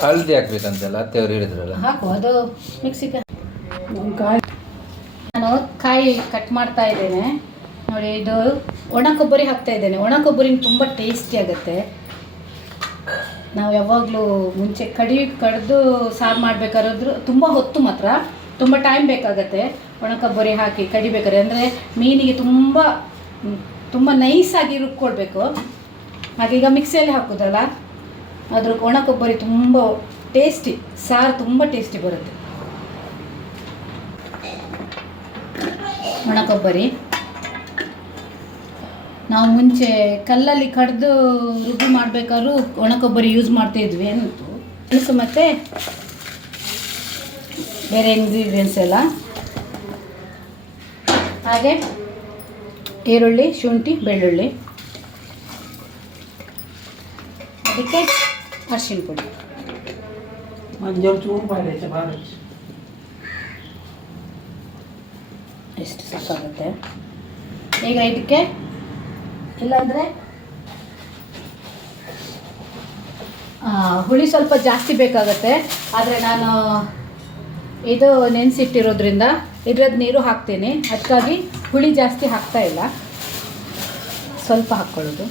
ಹಳದಿ ಹಾಕ್ಬೇಕಂತಲ್ಲ ಅತ್ತೆಯವರು ಹೇಳಿದ್ರಲ್ಲ ಹಾಕು ಅದು ಮಿಕ್ಸಿಗೆ ನಾನು ಕಾಯಿ ಕಟ್ ಮಾಡ್ತಾ ಇದ್ದೇನೆ ನೋಡಿ ಇದು ಒಣ ಕೊಬ್ಬರಿ ಹಾಕ್ತಾ ಇದ್ದೇನೆ ಒಣ ಕೊಬ್ಬರಿ ತುಂಬ ಟೇಸ್ಟಿ ಆಗುತ್ತೆ ನಾವು ಯಾವಾಗಲೂ ಮುಂಚೆ ಕಡಿದು ಸಾರು ಮಾಡಬೇಕಾದ್ರೂ ತುಂಬ ಹೊತ್ತು ಮಾತ್ರ ತುಂಬ ಟೈಮ್ ಬೇಕಾಗತ್ತೆ ಒಣ ಕೊಬ್ಬರಿ ಹಾಕಿ ಕಡಿಬೇಕಾದ್ರೆ. ಅಂದರೆ ಮೀನಿಗೆ ತುಂಬ ನೈಸಾಗಿ ರುಬ್ಕೊಳ್ಬೇಕು. ಹಾಗೆ ಈಗ ಮಿಕ್ಸಿಯಲ್ಲಿ ಹಾಕೋದಲ್ಲ, ಅದ್ರ ಒಣ ಕೊಬ್ಬರಿ ತುಂಬ ಟೇಸ್ಟಿ, ಸಾರು ತುಂಬ ಟೇಸ್ಟಿ ಬರುತ್ತೆ. ಒಣ ಕೊಬ್ಬರಿ ನಾವು ಮುಂಚೆ ಕಲ್ಲಲ್ಲಿ ಕಡ್ದು ರುಬ್ಬಿ ಮಾಡಬೇಕಾದ್ರೂ ಒಣ ಕೊಬ್ಬರಿ ಯೂಸ್ ಮಾಡ್ತಾಯಿದ್ವಿ ಅನ್ನಿತ್ತು. ಮೆಣಸು ಮತ್ತು ಬೇರೆ ಇಂಗ್ರೀಡಿಯೆಂಟ್ಸ್ ಎಲ್ಲ, ಹಾಗೆ ಈರುಳ್ಳಿ, ಶುಂಠಿ, ಬೆಳ್ಳುಳ್ಳಿ, ಅದಕ್ಕೆ ಅರಿಶಿನ ಪುಡಿ, ಮಂಜೂರು ಚೂರು ಬಾಳೆ ಭಾಳ ಎಷ್ಟು ಸಾಕಾಗುತ್ತೆ. ಈಗ ಇದಕ್ಕೆ ಇಲ್ಲಾಂದರೆ ಹುಳಿ ಸ್ವಲ್ಪ ಜಾಸ್ತಿ ಬೇಕಾಗತ್ತೆ. ಆದರೆ ನಾನು ಇದು ನೆನೆಸಿಟ್ಟಿರೋದ್ರಿಂದ ಇದ್ರದ್ದು ನೀರು ಹಾಕ್ತೀನಿ, ಅದಕ್ಕಾಗಿ ಹುಳಿ ಜಾಸ್ತಿ ಹಾಕ್ತಾ ಇಲ್ಲ, ಸ್ವಲ್ಪ ಹಾಕ್ಕೊಳ್ಳೋದು.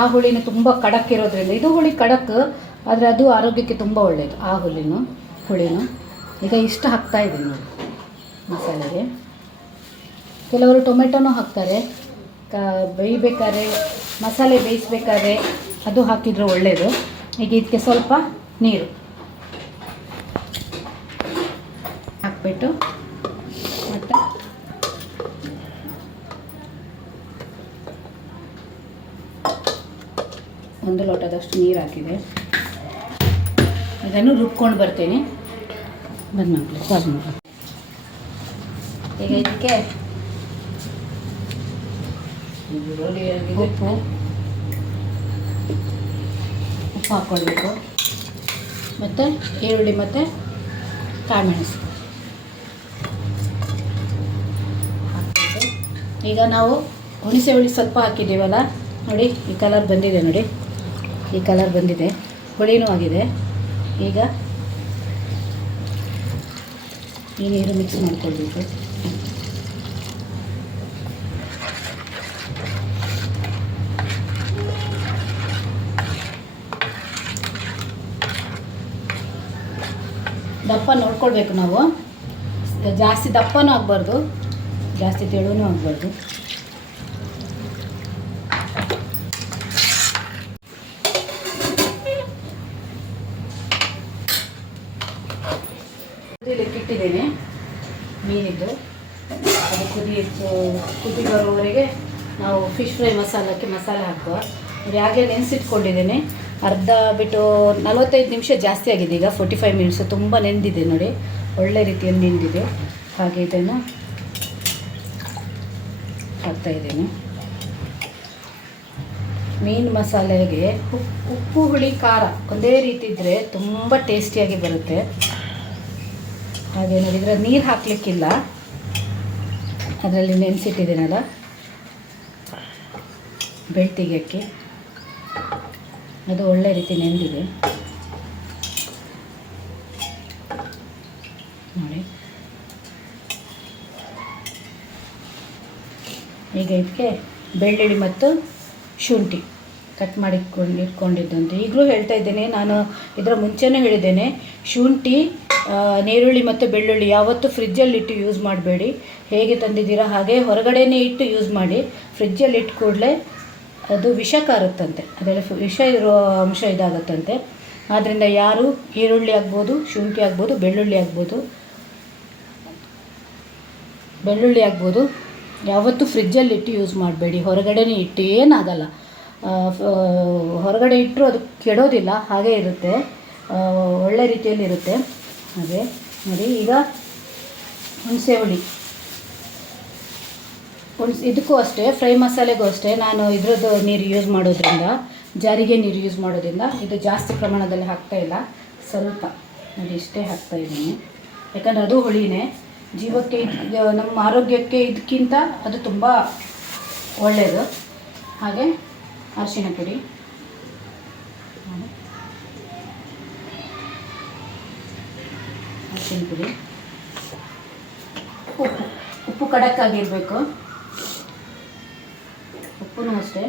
ಆ ಹುಳಿನ ತುಂಬ ಖಡಕ್ ಇರೋದ್ರಿಂದ, ಇದು ಹುಳಿ ಖಡಕ್ ಆದರೆ ಅದು ಆರೋಗ್ಯಕ್ಕೆ ತುಂಬ ಒಳ್ಳೆಯದು. ಆ ಹುಳಿನೂ ಈಗ ಇಷ್ಟು ಹಾಕ್ತಾ ಇದ್ದೀನಿ ನೋಡಿ ಮಸಾಲೆಗೆ. ಕೆಲವರು ಟೊಮೆಟೊನೂ ಹಾಕ್ತಾರೆ ಬೇಯಬೇಕಾದ್ರೆ, ಮಸಾಲೆ ಬೇಯಿಸ್ಬೇಕಾದ್ರೆ ಅದು ಹಾಕಿದರೆ ಒಳ್ಳೆಯದು. ಈಗ ಇದಕ್ಕೆ ಸ್ವಲ್ಪ ನೀರು ಹಾಕ್ಬಿಟ್ಟು ಮತ್ತು ಒಂದು ಲೋಟದಷ್ಟು ನೀರು ಹಾಕಿದೆ. ಇದನ್ನು ರುಬ್ಕೊಂಡು ಬರ್ತೀನಿ. ಬಂದು ಪಾಸ್ ಮಾಡಿ. ಈಗ ಇದಕ್ಕೆ ಉಪ್ಪು ಹಾಕ್ಕೊಳ್ಬೇಕು, ಮತ್ತು ಈರುಳ್ಳಿ ಮತ್ತು ಕಾಳುಮೆಣಸು ಹಾಕ್ಬಿಟ್ಟು, ಈಗ ನಾವು ಹುಣಸೆ ಹುಳಿ ಸ್ವಲ್ಪ ಹಾಕಿದ್ದೀವಲ್ಲ ನೋಡಿ, ಈ ಕಲರ್ ಬಂದಿದೆ ನೋಡಿ, ಈ ಕಲರ್ ಬಂದಿದೆ, ಹುಳಿನೂ ಆಗಿದೆ. ಈಗ ಈ ನೀರು ಮಿಕ್ಸ್ ಮಾಡ್ಕೊಳ್ಬೇಕು. ದಪ್ಪ ನೋಡ್ಕೊಳ್ಬೇಕು ನಾವು, ಜಾಸ್ತಿ ದಪ್ಪನೂ ಆಗಬಾರ್ದು, ಜಾಸ್ತಿ ತೆಳುವೂ ಆಗಬಾರ್ದು. ಇಟ್ಟಿದ್ದೇನೆ ಮೀನಿದ್ದು, ಅದು ಕುದಿ ಬರುವವರೆಗೆ ನಾವು ಫಿಶ್ ಫ್ರೈ ಮಸಾಲೆ ಹಾಕುವ. ಹಾಗೆ ನೆನೆಸಿಟ್ಕೊಂಡಿದ್ದೇನೆ, ಅರ್ಧ ಬಿಟ್ಟು 45 ನಿಮಿಷ ಜಾಸ್ತಿ ಆಗಿದೆ. ಈಗ 45 ಮಿನಿಟ್ಸು ತುಂಬ ನೆಂದಿದೆ ನೋಡಿ, ಒಳ್ಳೆ ರೀತಿಯಲ್ಲಿ ನೆಂದಿದೆ. ಹಾಗೆ ಇದನ್ನು ಹಾಕ್ತಾಯಿದ್ದೇನೆ. ಮೀನು ಮಸಾಲೆಗೆ ಉಪ್ಪು ಹುಳಿ ಖಾರ ಒಂದೇ ರೀತಿ ಇದ್ದರೆ ತುಂಬ ಟೇಸ್ಟಿಯಾಗಿ ಬರುತ್ತೆ. ಹಾಗೆ ನೋಡಿದರೆ ನೀರು ಹಾಕಲಿಕ್ಕಿಲ್ಲ, ಅದರಲ್ಲಿ ನೆನೆಸಿಟ್ಟಿದ್ದೀನಲ್ಲ ಬೆಳ್ತಿಗೆ ಅಕ್ಕಿ, ಅದು ಒಳ್ಳೆ ರೀತಿ ನೆಂದಿದೆ ನೋಡಿ. ಈಗ ಇದಕ್ಕೆ ಬೆಳ್ಳುಳ್ಳಿ ಮತ್ತು ಶುಂಠಿ ಕಟ್ ಮಾಡಿ ಇಟ್ಕೊಂಡಿದ್ದಂತೆ ಈಗಲೂ ಹೇಳ್ತಾ ಇದ್ದೇನೆ, ನಾನು ಇದರ ಮುಂಚೆನೂ ಹೇಳಿದ್ದೇನೆ, ಶುಂಠಿ, ನೀರುಳ್ಳಿ ಮತ್ತು ಬೆಳ್ಳುಳ್ಳಿ ಯಾವತ್ತೂ ಫ್ರಿಜ್ಜಲ್ಲಿಟ್ಟು ಯೂಸ್ ಮಾಡಬೇಡಿ. ಹೇಗೆ ತಂದಿದ್ದೀರಾ ಹಾಗೆ ಹೊರಗಡೆನೇ ಇಟ್ಟು ಯೂಸ್ ಮಾಡಿ. ಫ್ರಿಜ್ಜಲ್ಲಿ ಇಟ್ಟು ಕೂಡಲೇ ಅದು ವಿಷ ಕಾರುತ್ತಂತೆ, ಅದರಲ್ಲಿ ವಿಷ ಇರೋ ಅಂಶ ಇದಾಗುತ್ತಂತೆ. ಆದ್ದರಿಂದ ಯಾರು ಈರುಳ್ಳಿ ಆಗ್ಬೋದು, ಶುಂಠಿ ಆಗ್ಬೋದು, ಬೆಳ್ಳುಳ್ಳಿ ಆಗ್ಬೋದು ಯಾವತ್ತೂ ಫ್ರಿಜ್ಜಲ್ಲಿಟ್ಟು ಯೂಸ್ ಮಾಡಬೇಡಿ. ಹೊರಗಡೆನೇ ಇಟ್ಟು ಏನಾಗಲ್ಲ, ಹೊರಗಡೆ ಇಟ್ಟರು ಅದು ಕೆಡೋದಿಲ್ಲ, ಹಾಗೇ ಇರುತ್ತೆ, ಒಳ್ಳೆ ರೀತಿಯಲ್ಲಿ ಇರುತ್ತೆ. ಹಾಗೆ ನೋಡಿ, ಈಗ ಹುಣಸೆ ಹುಳಿ ಇದಕ್ಕೂ ಅಷ್ಟೇ, ಫ್ರೈ ಮಸಾಲೆಗೂ ಅಷ್ಟೇ ನಾನು ಇದರದ್ದು ನೀರು ಯೂಸ್ ಮಾಡೋದ್ರಿಂದ, ಜಾರಿಗೆ ನೀರು ಯೂಸ್ ಮಾಡೋದ್ರಿಂದ ಇದು ಜಾಸ್ತಿ ಪ್ರಮಾಣದಲ್ಲಿ ಹಾಕ್ತಾಯಿಲ್ಲ, ಸ್ವಲ್ಪ ನೋಡಿ ಇಷ್ಟೇ ಹಾಕ್ತಾಯಿದ್ದೀನಿ. ಯಾಕಂದರೆ ಅದು ಹುಳಿನೇ, ಜೀವಕ್ಕೆ ನಮ್ಮ ಆರೋಗ್ಯಕ್ಕೆ ಇದಕ್ಕಿಂತ ಅದು ತುಂಬ ಒಳ್ಳೆಯದು. ಹಾಗೆ ಅರಿಶಿಣ ಪುಡಿ, ಉಪ್ಪು ಖಡಕ್ಕಾಗಿರಬೇಕು, ಉಪ್ಪು ಅಷ್ಟೇ.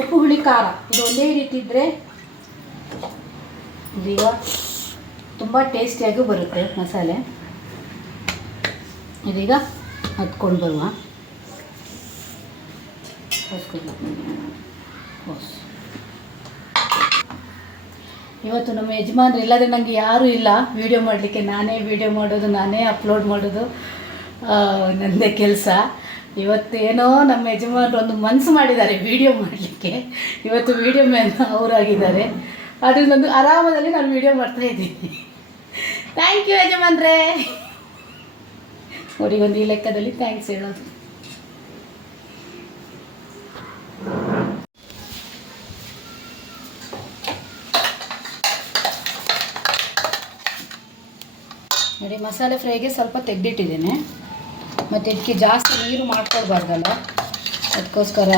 ಉಪ್ಪು ಹುಳಿ ಖಾರ ಇದು ಒಂದೇ ರೀತಿ ಇದ್ದರೆ, ಇದೀಗ ತುಂಬ ಟೇಸ್ಟಿಯಾಗೂ ಬರುತ್ತೆ ಮಸಾಲೆ. ಇದೀಗ ಹತ್ಕೊಂಡು ಬರುವ ಇವತ್ತು ನಮ್ಮ ಯಜಮಾನ್ರು ಇಲ್ಲದೆ ನನಗೆ ಯಾರೂ ಇಲ್ಲ ವೀಡಿಯೋ ಮಾಡಲಿಕ್ಕೆ. ನಾನೇ ವೀಡಿಯೋ ಮಾಡೋದು, ನಾನೇ ಅಪ್ಲೋಡ್ ಮಾಡೋದು ನನ್ನದೇ ಕೆಲಸ. ಇವತ್ತು ಏನೋ ನಮ್ಮ ಯಜಮಾನ್ರು ಒಂದು ಮನಸ್ಸು ಮಾಡಿದ್ದಾರೆ ವೀಡಿಯೋ ಮಾಡಲಿಕ್ಕೆ. ಇವತ್ತು ವೀಡಿಯೋ ಮ್ಯಾನ್ ಅವರಾಗಿದ್ದಾರೆ. ಅದರಿಂದೊಂದು ಆರಾಮದಲ್ಲಿ ನಾನು ವೀಡಿಯೋ ಮಾಡ್ತಾಯಿದ್ದೀನಿ. ಥ್ಯಾಂಕ್ ಯು ಯಜಮಾನ್ರೇ. ಅವರಿಗೊಂದು ಈ ಲೆಕ್ಕದಲ್ಲಿ ಥ್ಯಾಂಕ್ಸ್ ಹೇಳೋದು. ನೋಡಿ, ಮಸಾಲೆ ಫ್ರೈಗೆ ಸ್ವಲ್ಪ ತೆಗೆದಿಟ್ಟಿದ್ದೇನೆ. ಮತ್ತು ಇದಕ್ಕೆ ಜಾಸ್ತಿ ನೀರು ಮಾಡ್ಕೊಳ್ಬಾರ್ದಲ್ಲ, ಅದಕ್ಕೋಸ್ಕರ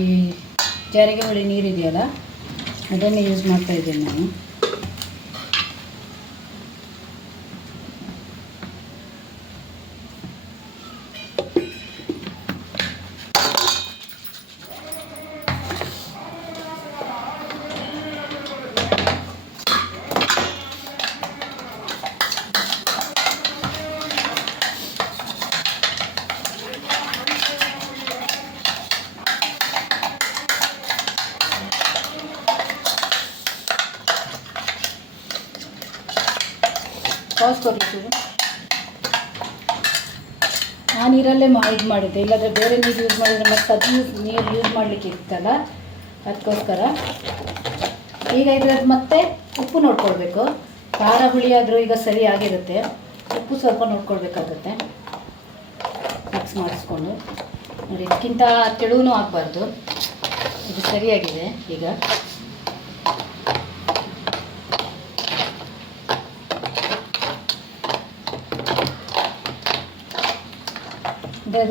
ಈ ಜಾರಿಗೆ ಹೊಳಿ ನೀರಿದೆಯಲ್ಲ ಅದನ್ನೇ ಯೂಸ್ ಮಾಡ್ತಾಯಿದ್ದೀನಿ ನಾನು. ಪಾಸ್ ಕೊಡ್ಲಿಕ್ಕೆ ಆ ನೀರಲ್ಲೇ ಇದು ಮಾಡಿದ್ದೆ, ಇಲ್ಲಾಂದರೆ ಬೇರೆ ನೀರು ಯೂಸ್ ಮಾಡಿದರೆ ಮತ್ತೆ ಅದು ನೀರು ಯೂಸ್ ಮಾಡಲಿಕ್ಕೆ ಇರ್ತಲ್ಲ, ಅದಕ್ಕೋಸ್ಕರ. ಈಗ ಇದ್ರದ್ದು ಮತ್ತೆ ಉಪ್ಪು ನೋಡ್ಕೊಳ್ಬೇಕು. ಖಾರ ಹುಳಿ ಆದರೂ ಈಗ ಸರಿ ಆಗಿರುತ್ತೆ. ಉಪ್ಪು ಸ್ವಲ್ಪ ನೋಡ್ಕೊಳ್ಬೇಕಾಗುತ್ತೆ. ಮಿಕ್ಸ್ ಮಾಡಿಸ್ಕೊಂಡು ನೋಡಿ, ಇದಕ್ಕಿಂತ ತೆಳುವೂ ಆಗಬಾರ್ದು. ಇದು ಸರಿಯಾಗಿದೆ. ಈಗ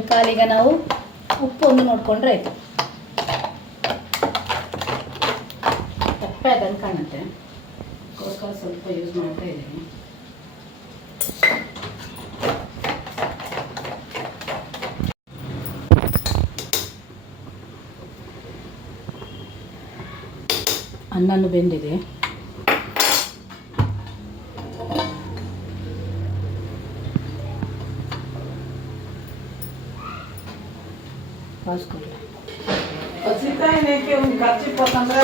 ಕಾಲಿಗೆ ನಾವು ಉಪ್ಪನ್ನು ನೋಡಿಕೊಂಡ್ರೆ ಆಯಿತು. ತಪ್ಪೆ ಅದನ್ನು ಕಾಣುತ್ತೆ, ಅದಕ್ಕೋಸ್ಕರ ಸ್ವಲ್ಪ ಯೂಸ್ ಮಾಡ್ತಾ ಇದ್ದೀನಿ. ಅನ್ನನೂ ಬೆಂದಿದೆ. ಪಾಸ್ಕೊಡ್ಲ ಒಂದು ಖರ್ಚು ಇಪ್ಪತ್ತಂದ್ರೆ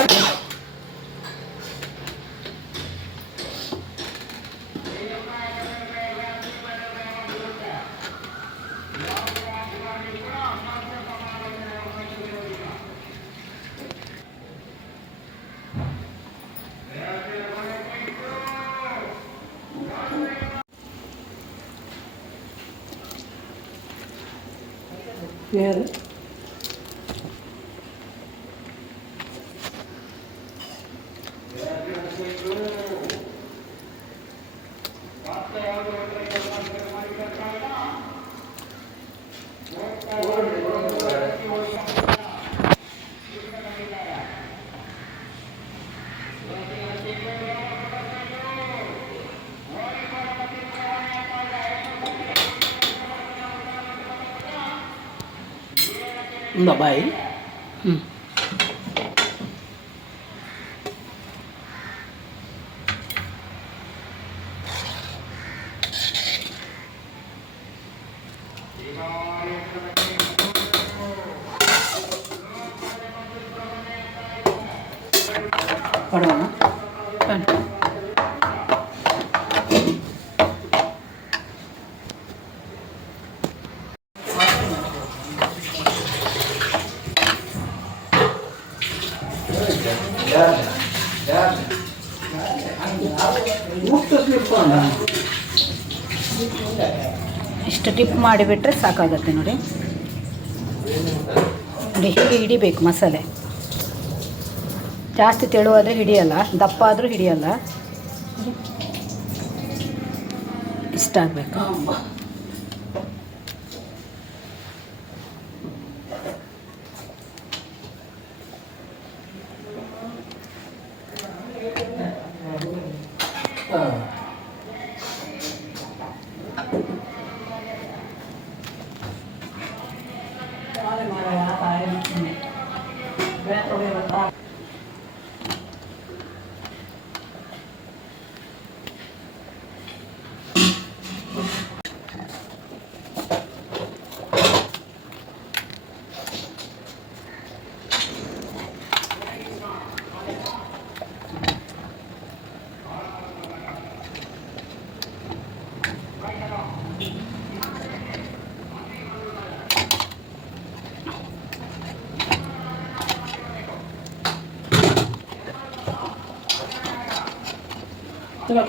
ಯಾರು Mbak baik. Pardon. ಇಷ್ಟು ಟಿಪ್ ಮಾಡಿಬಿಟ್ರೆ ಸಾಕಾಗತ್ತೆ ನೋಡಿ. ನೋಡಿ, ಹೀಗೆ ಹಿಡಿಬೇಕು ಮಸಾಲೆ. ಜಾಸ್ತಿ ತೆಳುವಾದರೆ ಹಿಡಿಯಲ್ಲ, ದಪ್ಪ ಆದರೂ ಹಿಡಿಯಲ್ಲ. ಇಷ್ಟ ಆಗಬೇಕು.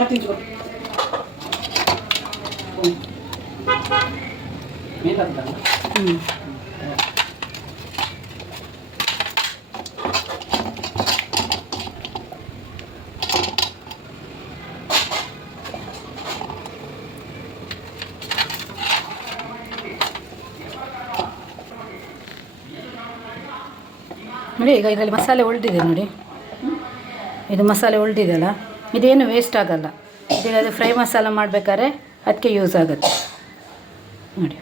ಕತ್ತಿಂಚು ಮೇಕಂತಲ್ಲ ಹ್ಞೂ ನೋಡಿ ಈಗ ಇದರಲ್ಲಿ ಮಸಾಲೆ ಉಳಿದಿದೆ ನೋಡಿ, ಇದು ಮಸಾಲೆ ಉಳಿದಿದೆಯಲ್ಲ, ಇದೇನು ವೇಸ್ಟ್ ಆಗಲ್ಲ. ಇದೇನಾದರೂ ಫ್ರೈ ಮಸಾಲ ಮಾಡಬೇಕಾದ್ರೆ ಅದಕ್ಕೆ ಯೂಸ್ ಆಗುತ್ತೆ ನೋಡಿ.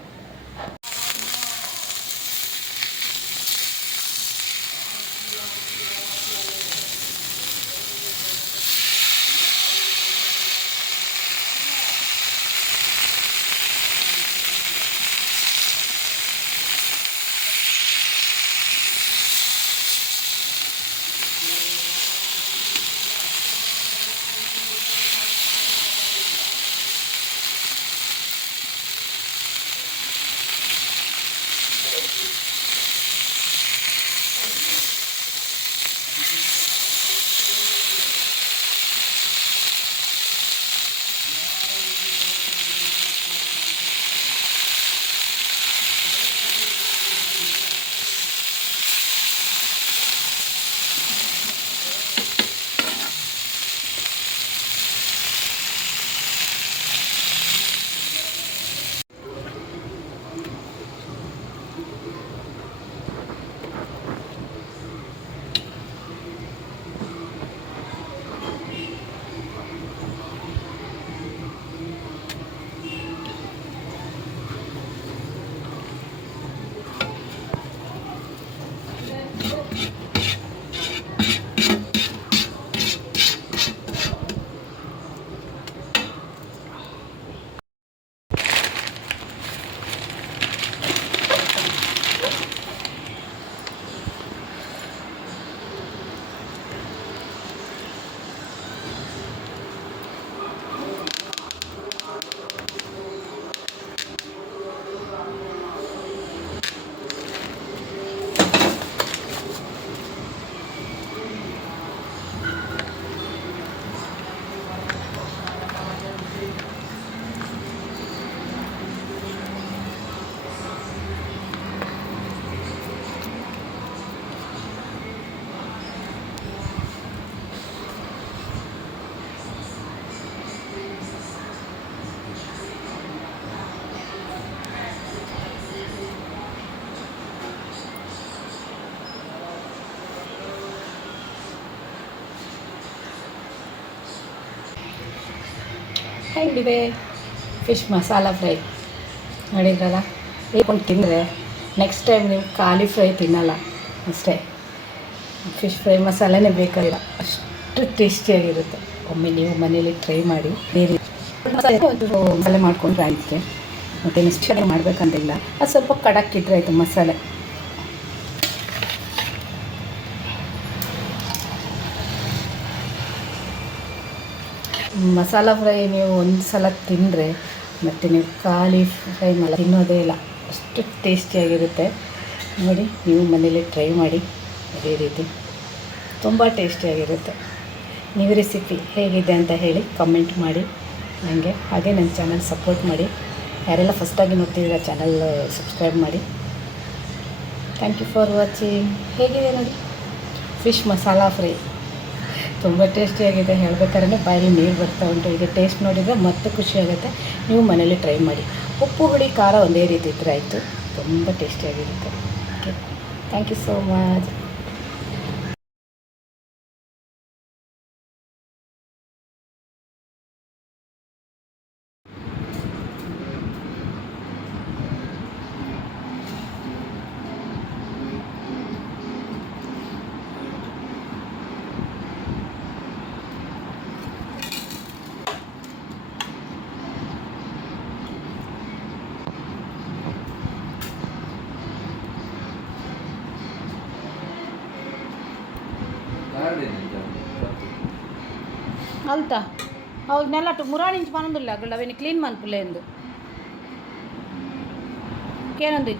ಹೇಗಿದೆ ಫಿಶ್ ಮಸಾಲ ಫ್ರೈ ನೋಡಿದ್ರಲ್ಲ? ಹೇಳ್ಕೊಂಡು ತಿಂದರೆ ನೆಕ್ಸ್ಟ್ ಟೈಮ್ ನೀವು ಖಾಲಿ ಫ್ರೈ ತಿನ್ನಲ್ಲ ಅಷ್ಟೇ. ಫಿಶ್ ಫ್ರೈ ಮಸಾಲನೇ ಬೇಕಾಗಿಲ್ಲ, ಅಷ್ಟು ಟೇಸ್ಟಿಯಾಗಿರುತ್ತೆ. ಒಮ್ಮೆ ನೀವು ಮನೇಲಿ ಟ್ರೈ ಮಾಡಿ. ಬೇರೆ ಮಸಾಲೆ ಮಾಡ್ಕೊಂಡ್ರೆ ಆಯಿತು, ಮತ್ತು ಸ್ಪೆಷಲ್ ಮಾಡಬೇಕಂತಿಲ್ಲ. ಅದು ಸ್ವಲ್ಪ ಕಡಕ್ ಇಟ್ಟರೆ ಆಯಿತು ಮಸಾಲೆ. ಮಸಾಲ ಫ್ರೈ ನೀವು ಒಂದು ಸಲ ತಿಂದರೆ ಮತ್ತು ನೀವು ಖಾಲಿ ಫ್ರೈ ಮಾಡಿ ತಿನ್ನೋದೇ ಇಲ್ಲ, ಅಷ್ಟು ಟೇಸ್ಟಿಯಾಗಿರುತ್ತೆ. ನೋಡಿ, ನೀವು ಮನೇಲಿ ಟ್ರೈ ಮಾಡಿ, ಅದೇ ರೀತಿ ತುಂಬ ಟೇಸ್ಟಿಯಾಗಿರುತ್ತೆ. ನೀವು ರೆಸಿಪಿ ಹೇಗಿದೆ ಅಂತ ಹೇಳಿ ಕಮೆಂಟ್ ಮಾಡಿ ನನಗೆ. ಹಾಗೆ ನನ್ನ ಚಾನಲ್ ಸಪೋರ್ಟ್ ಮಾಡಿ. ಯಾರೆಲ್ಲ ಫಸ್ಟಾಗಿ ನೋಡ್ತಿದ್ದೀರ ಚಾನಲ್ ಸಬ್ಸ್ಕ್ರೈಬ್ ಮಾಡಿ. Thank you for watching. ಹೇಗಿದೆ ನೋಡಿ ಫಿಶ್ ಮಸಾಲ ಫ್ರೈ, ತುಂಬ ಟೇಸ್ಟಿಯಾಗಿದೆ. ಹೇಳ್ಬೇಕಾದ್ರೆ ಬಾಯಲ್ಲಿ ನೀರು ಬರ್ತಾ ಉಂಟು. ಈಗ ಟೇಸ್ಟ್ ನೋಡಿದರೆ ಮತ್ತೆ ಖುಷಿಯಾಗುತ್ತೆ. ನೀವು ಮನೇಲಿ ಟ್ರೈ ಮಾಡಿ. ಉಪ್ಪು ಹುಳಿ ಖಾರ ಒಂದೇ ರೀತಿ ಇದ್ದರೆ ಆಯಿತು, ತುಂಬ ಟೇಸ್ಟಿಯಾಗಿರುತ್ತೆ. Okay, thank you so much. అల్తా అవు నెల మురాడించి పనుందిలే అక్కడ అవన్నీ క్లీన్ మనుపులేదు కేనంది